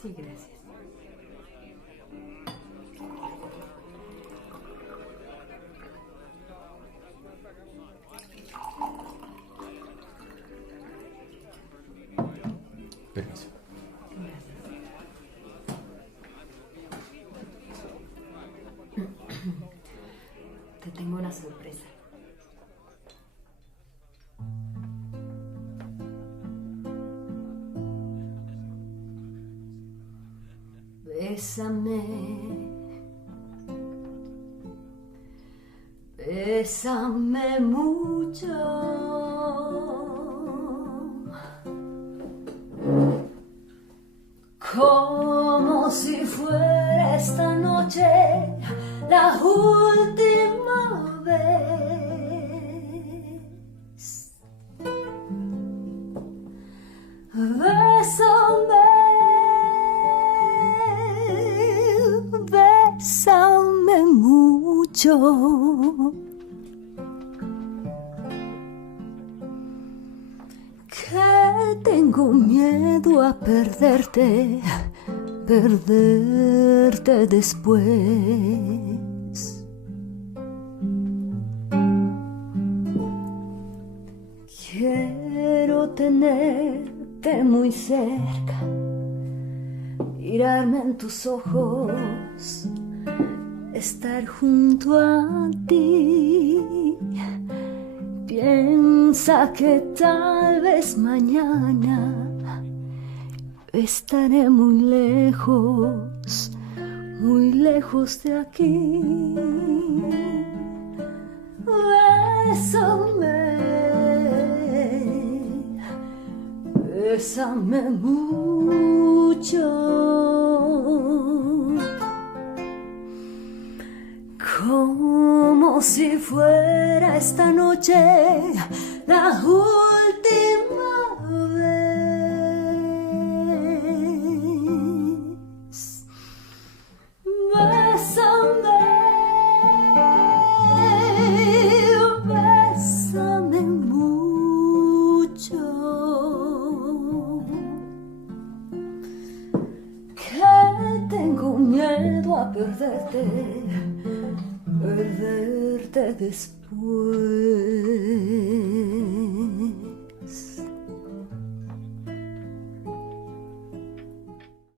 Sí, gracias. Permiso. Te tengo una sorpresa. Bésame, bésame mucho, como si fuera esta noche la última vez. Bésame, bésame mucho, que tengo miedo a perderte, perderte después. Quiero tenerte muy cerca, mirarme en tus ojos, estar junto a ti. Piensa que tal vez mañana estaré muy lejos de aquí. Bésame, bésame mucho, como si fuera esta noche la última vez. Bésame, bésame mucho, que tengo miedo a perderte, perderte después.